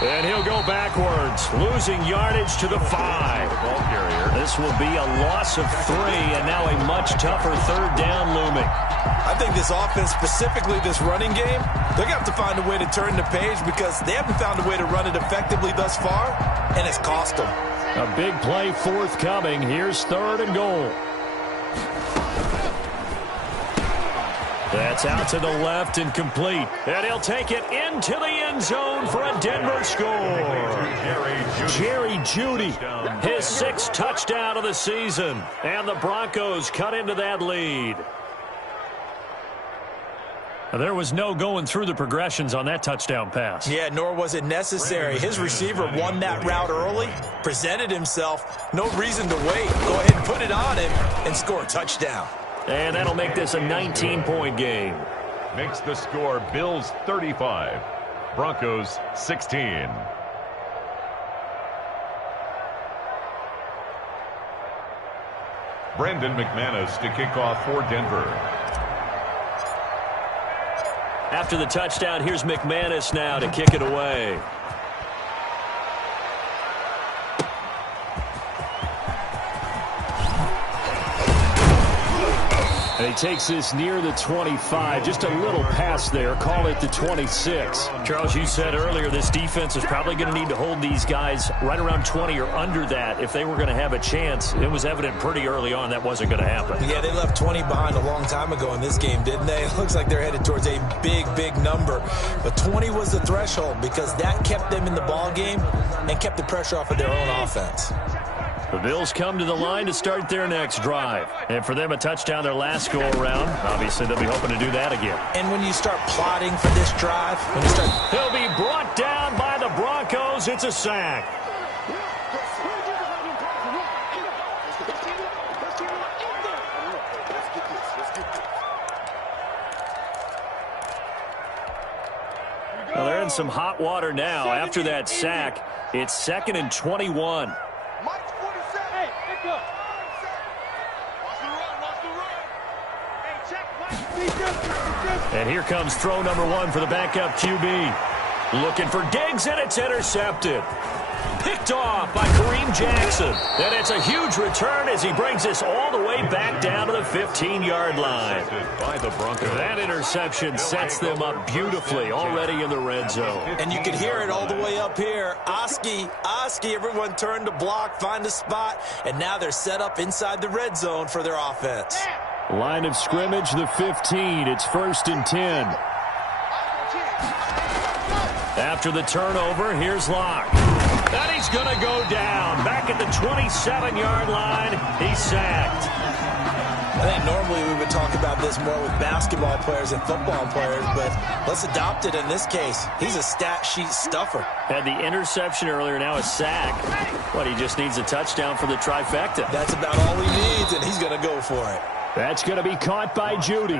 And he'll go backwards, losing yardage to the 5. This will be a loss of 3, and now a much tougher 3rd down looming. I think this offense, specifically this running game, they're going to have to find a way to turn the page because they haven't found a way to run it effectively thus far, and it's cost them. A big play forthcoming. Here's 3rd and goal. That's out to the left and complete. And he'll take it into the end zone for a Denver score. Jerry Jeudy, his 6th touchdown of the season. And the Broncos cut into that lead. There was no going through the progressions on that touchdown pass. Yeah, nor was it necessary. His receiver won that route early, presented himself. No reason to wait. Go ahead and put it on him and score a touchdown. And that'll make this a 19-point game. Makes the score Bills 35, Broncos 16. Brandon McManus to kick off for Denver. After the touchdown, here's McManus now to kick it away. And he takes this near the 25. Just a little pass there. Call it the 26. Charles, you said earlier this defense is probably going to need to hold these guys right around 20 or under that if they were going to have a chance. It was evident pretty early on that wasn't going to happen. Yeah, they left 20 behind a long time ago in this game, didn't they? It looks like they're headed towards a big, big number. But 20 was the threshold because that kept them in the ball game and kept the pressure off of their own offense. The Bills come to the line to start their next drive. And for them, a touchdown their last go-around. Obviously, they'll be hoping to do that again. And when you start plotting for this drive, he'll be brought down by the Broncos. It's a sack. Well, they're in some hot water now. After that sack, it's 2nd and 21. And here comes throw number 1 for the backup QB. Looking for Diggs, and it's intercepted. Picked off by Kareem Jackson. And it's a huge return as he brings us all the way back down to the 15-yard line. By the Broncos. That interception sets them up beautifully already in the red zone. And you can hear it all the way up here. Oski, everyone turned to block, find a spot, and now they're set up inside the red zone for their offense. Line of scrimmage, the 15. It's 1st and 10. After the turnover, here's Locke. And he's going to go down. Back at the 27-yard line, he's sacked. I think normally we would talk about this more with basketball players and football players, but let's adopt it in this case. He's a stat sheet stuffer. Had the interception earlier, now a sack. He just needs a touchdown for the trifecta. That's about all he needs, and he's going to go for it. That's going to be caught by Judy.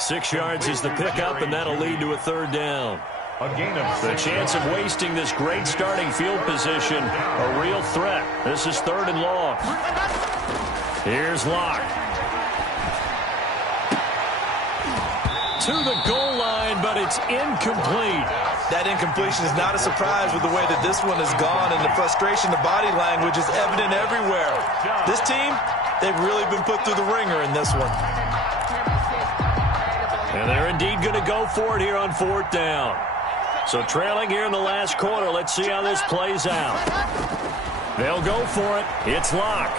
6 yards is the pickup, and that'll lead to a 3rd down. The chance of wasting this great starting field position, a real threat. This is 3rd and long. Here's Locke. To the goal line, but it's incomplete. That incompletion is not a surprise with the way that this one has gone, and the frustration, the body language is evident everywhere. This team, they've really been put through the ringer in this one. And they're indeed going to go for it here on 4th down. So trailing here in the last quarter, let's see how this plays out. They'll go for it. It's Locke.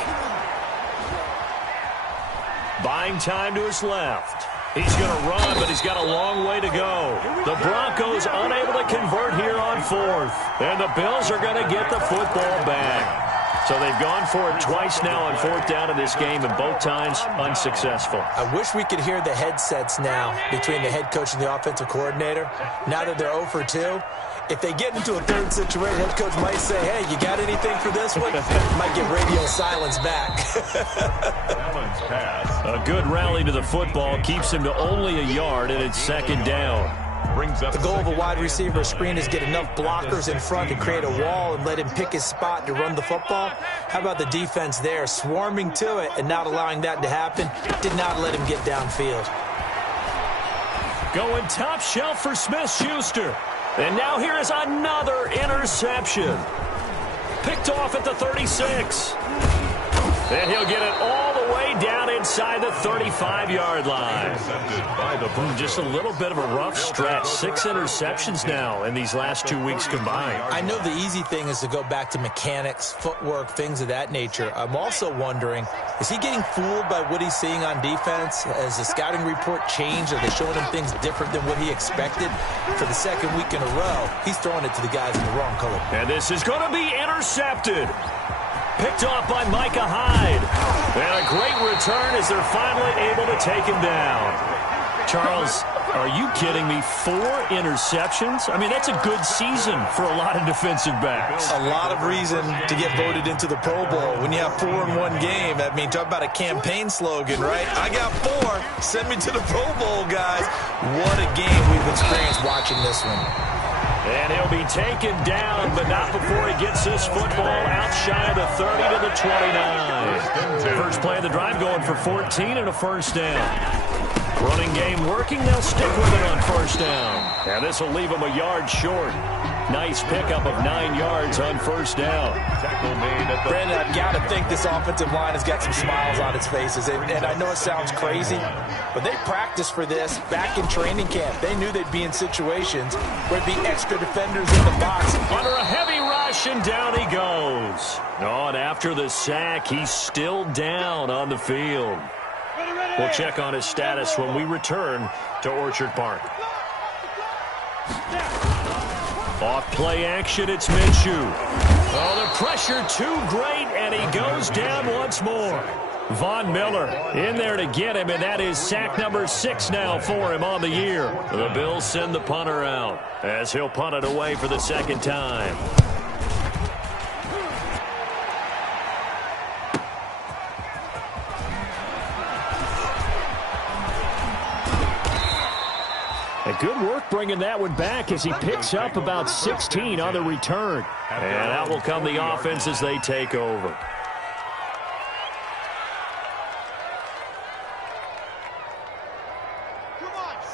Buying time to his left. He's going to run, but he's got a long way to go. The Broncos unable to convert here on 4th. And the Bills are going to get the football back. So they've gone for it twice now on 4th down in this game, and both times unsuccessful. I wish we could hear the headsets now between the head coach and the offensive coordinator. Now that they're 0 for 2, if they get into a 3rd situation, head coach might say, hey, you got anything for this one? Might get radio silence back. A good rally to the football keeps him to only a yard, and it's 2nd down. The goal of a wide receiver screen is get enough blockers in front to create a wall and let him pick his spot to run the football. How about the defense there, swarming to it and not allowing that to happen? Did not let him get downfield. Going top shelf for Smith-Schuster. And now here is another interception. Picked off at the 36. And he'll get it all the way down inside the 35-yard line. Just a little bit of a rough stretch. 6 interceptions now in these last 2 weeks combined. I know the easy thing is to go back to mechanics, footwork, things of that nature. I'm also wondering, is he getting fooled by what he's seeing on defense? Has the scouting report changed? Are they showing him things different than what he expected? For the 2nd week in a row, he's throwing it to the guys in the wrong color. And this is going to be intercepted. Picked off by Micah Hyde. And a great return as they're finally able to take him down. Charles, are you kidding me? 4 interceptions? I mean, that's a good season for a lot of defensive backs. A lot of reason to get voted into the Pro Bowl. When you have 4 in one game, I mean, talk about a campaign slogan, right? I got 4. Send me to the Pro Bowl, guys. What a game we've experienced watching this one. And he'll be taken down, but not before he gets this football out shy of the 30 to the 29. First play of the drive going for 14 and a 1st down. Running game working. They'll stick with it on 1st down. And this will leave them a yard short. Nice pickup of 9 yards on 1st down. Brandon, I've got to think this offensive line has got some smiles on its faces. And I know it sounds crazy, but they practiced for this back in training camp. They knew they'd be in situations where there'd be extra defenders in the box. Under a heavy rush, and down he goes. Oh, and after the sack, he's still down on the field. We'll check on his status when we return to Orchard Park. Off play action, it's Minshew. Oh, the pressure too great, and he goes down once more. Von Miller in there to get him, and that is sack number 6 now for him on the year. The Bills send the punter out as he'll punt it away for the second time. Good work bringing that one back as he picks up about 16 on the return. And out will come the offense as they take over.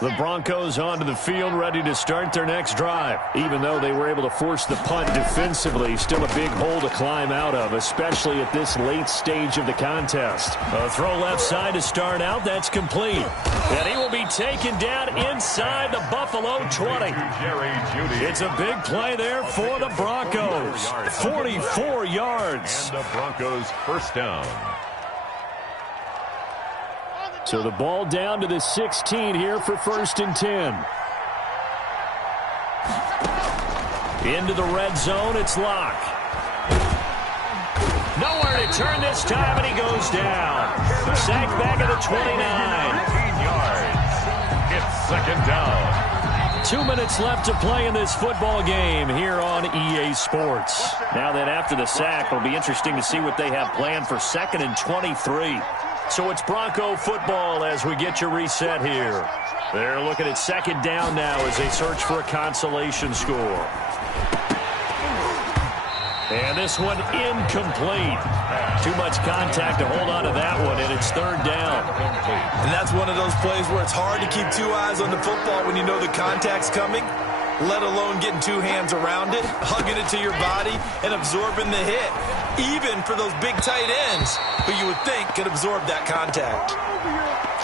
The Broncos onto the field, ready to start their next drive. Even though they were able to force the punt defensively, still a big hole to climb out of, especially at this late stage of the contest. A throw left side to start out. That's complete. And he will be taken down inside the Buffalo 20. It's a big play there for the Broncos. 44 yards. And the Broncos first down. So the ball down to the 16 here for 1st and 10. Into the red zone, it's Locke. Nowhere to turn this time, and he goes down. Sacked back at the 29. 15 yards. It's second down. 2 minutes left to play in this football game here on EA Sports. Now that after the sack, it'll be interesting to see what they have planned for 2nd and 23. So it's Bronco football as we get you reset here. They're looking at 2nd down now as they search for a consolation score. And this one incomplete. Too much contact to hold on to that one, and it's 3rd down. And that's one of those plays where it's hard to keep 2 eyes on the football when you know the contact's coming, let alone getting 2 hands around it, hugging it to your body, and absorbing the hit. Even for those big tight ends who you would think could absorb that contact.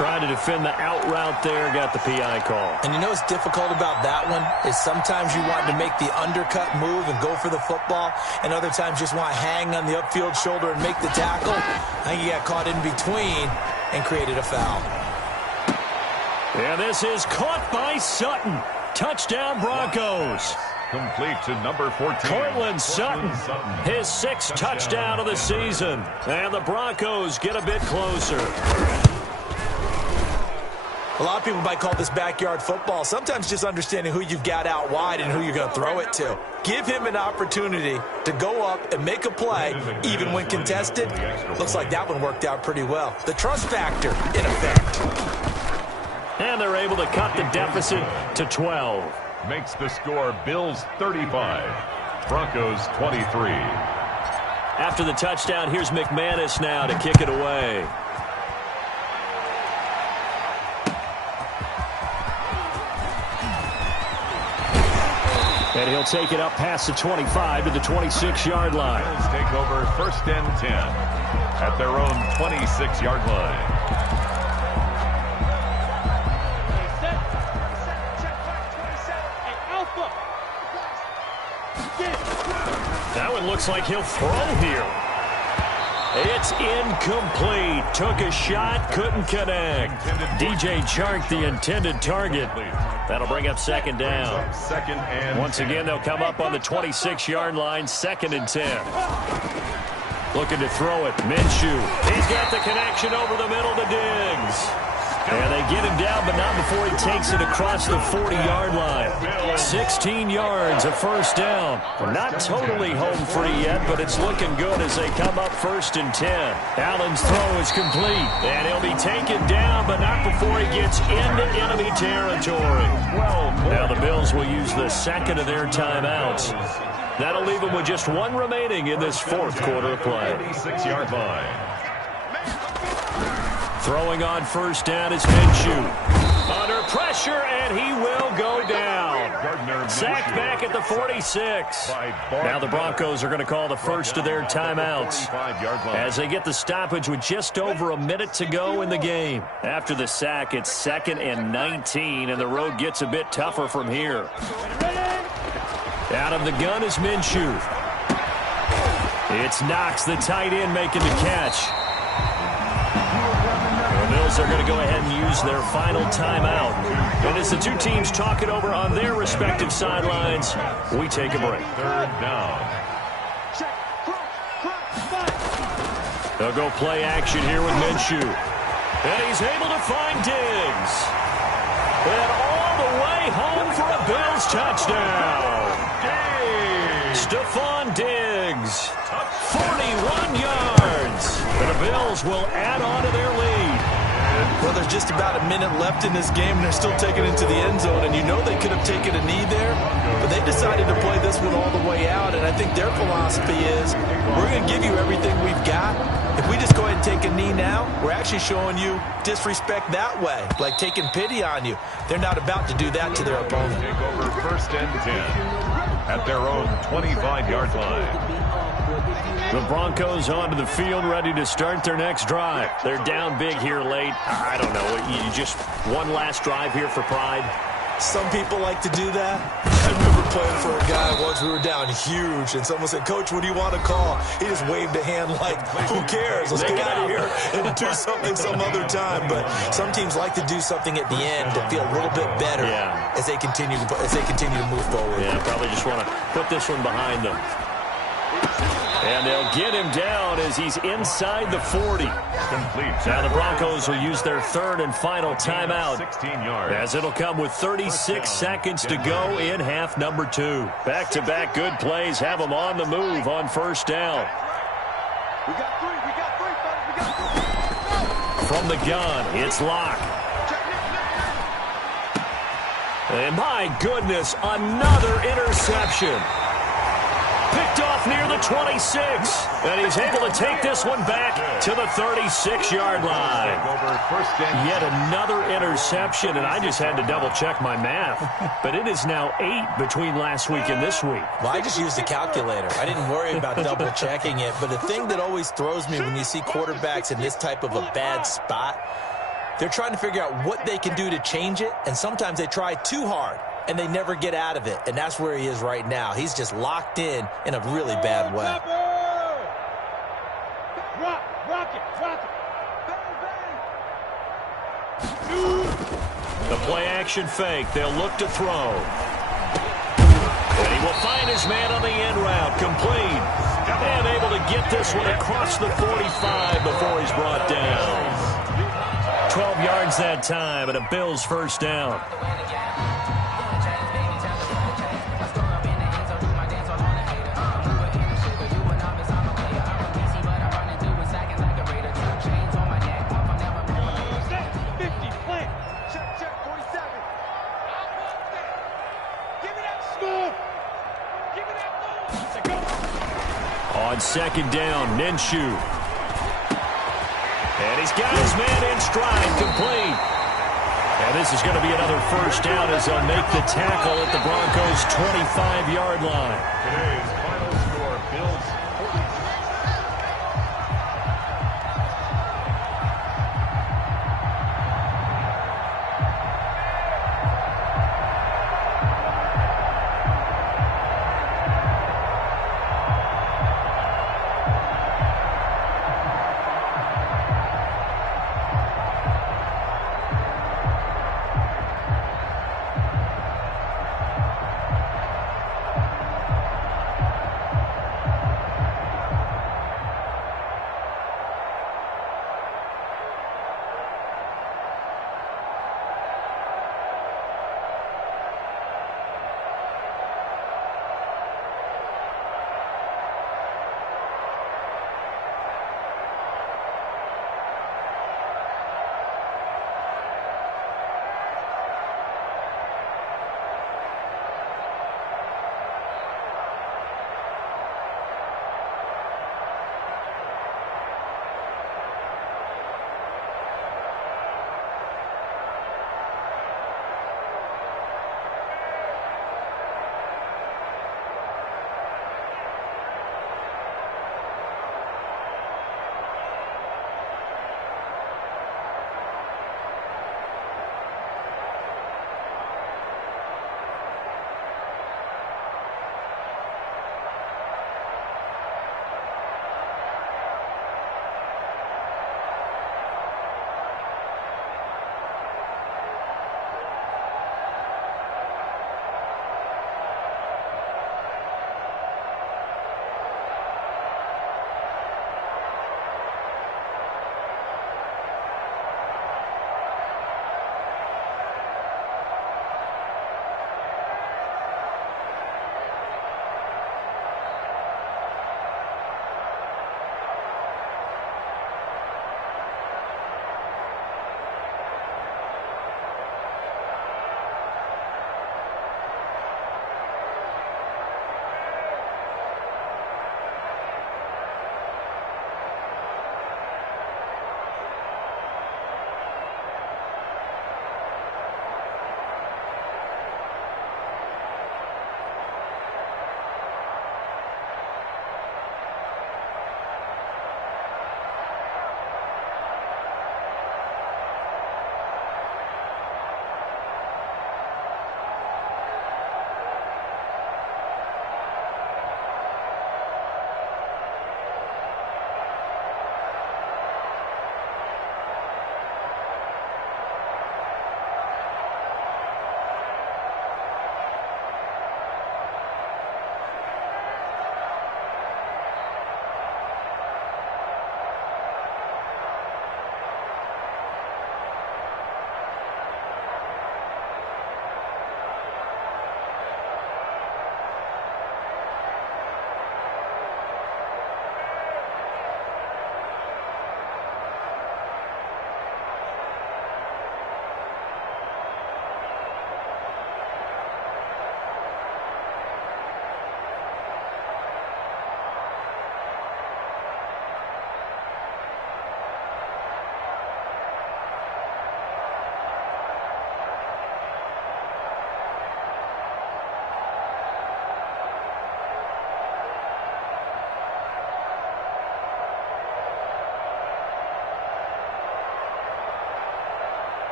Trying to defend the out route there, got the PI call. And you know what's difficult about that one is sometimes you want to make the undercut move and go for the football, and other times just want to hang on the upfield shoulder and make the tackle. I think he got caught in between and created a foul. And this is caught by Sutton. Touchdown Broncos. Complete to number 14. Cortland Sutton, his 6th touchdown of the season. And the Broncos get a bit closer. A lot of people might call this backyard football. Sometimes just understanding who you've got out wide and who you're going to throw it to. Give him an opportunity to go up and make a play, even when contested. Looks like that one worked out pretty well. The trust factor in effect. And they're able to cut the deficit to 12. Makes the score Bills 35, Broncos 23. After the touchdown, here's McManus now to kick it away. And he'll take it up past the 25 to the 26-yard line. Bills take over 1st and 10 at their own 26-yard line. That one looks like he'll throw here. It's incomplete. Took a shot, couldn't connect. DJ Chark, the intended target. That'll bring up 2nd down. Once again, they'll come up on the 26-yard line, 2nd and 10. Looking to throw it. Minshew. He's got the connection over the middle to Diggs. And they get him down, but not before he takes it across the 40-yard line. 16 yards, a 1st down. Not totally home free yet, but it's looking good as they come up 1st and 10. Allen's throw is complete, and he'll be taken down, but not before he gets into enemy territory. Now the Bills will use the 2nd of their timeouts. That'll leave them with just 1 remaining in this 4th quarter of play. 86-yard line. Throwing on 1st down is Minshew. Under pressure, and he will go down. Sacked back at the 46. Now the Broncos are going to call the first of their timeouts as they get the stoppage with just over a minute to go in the game. After the sack, it's 2nd and 19, and the road gets a bit tougher from here. Out of the gun is Minshew. It's Knox, the tight end, making the catch. The Bills are going to go ahead and use their final timeout. And as the 2 teams talk it over on their respective sidelines, we take a break. 3rd down. They'll go play action here with Minshew. And he's able to find Diggs. And all the way home for a Bills touchdown. Stephon Diggs, 41 yards. And the Bills will add on to their lead. Well, there's just about a minute left in this game, and they're still taking it to the end zone. And you know they could have taken a knee there, but they decided to play this one all the way out. And I think their philosophy is, we're going to give you everything we've got. If we just go ahead and take a knee now, we're actually showing you disrespect that way, like taking pity on you. They're not about to do that to their opponent. Take over first and 10 at their own 25-yard line. The Broncos onto the field, ready to start their next drive. They're down big here late. I don't know. You just one last drive here for pride. Some people like to do that. I remember playing for a guy once. We were down huge, and someone said, "Coach, what do you want to call?" He just waved a hand like, "Who cares? Let's get out of here and do something some other time." But some teams like to do something at the end to feel a little bit better as they continue to move forward. Yeah, probably just want to put this one behind them. And they'll get him down as he's inside the 40. Complete. Now the Broncos will use their third and final timeout, 16 yards. as it'll come with 36 seconds to go in half number 2. Back-to-back good plays have them on the move on first down. We got three, fellas, we got three. From the gun, it's Locke. And my goodness, another interception. Picked off near the 26. And he's able to take this one back to the 36-yard line. Yet another interception, and I just had to double-check my math. But it is now 8 between last week and this week. Well, I just used a calculator. I didn't worry about double-checking it. But the thing that always throws me when you see quarterbacks in this type of a bad spot, they're trying to figure out what they can do to change it, and sometimes they try too hard, and they never get out of it. And that's where he is right now. He's just locked in a really bad way. Rock it. The play-action fake. They'll look to throw. And he will find his man on the end route. Complete. And able to get this one across the 45 before he's brought down. 12 yards that time, and a Bills first down. On second down, Minshew. And he's got his man in stride, complete. And this is going to be another first down as they'll make the tackle at the Broncos' 25-yard line. Today's final score, Bills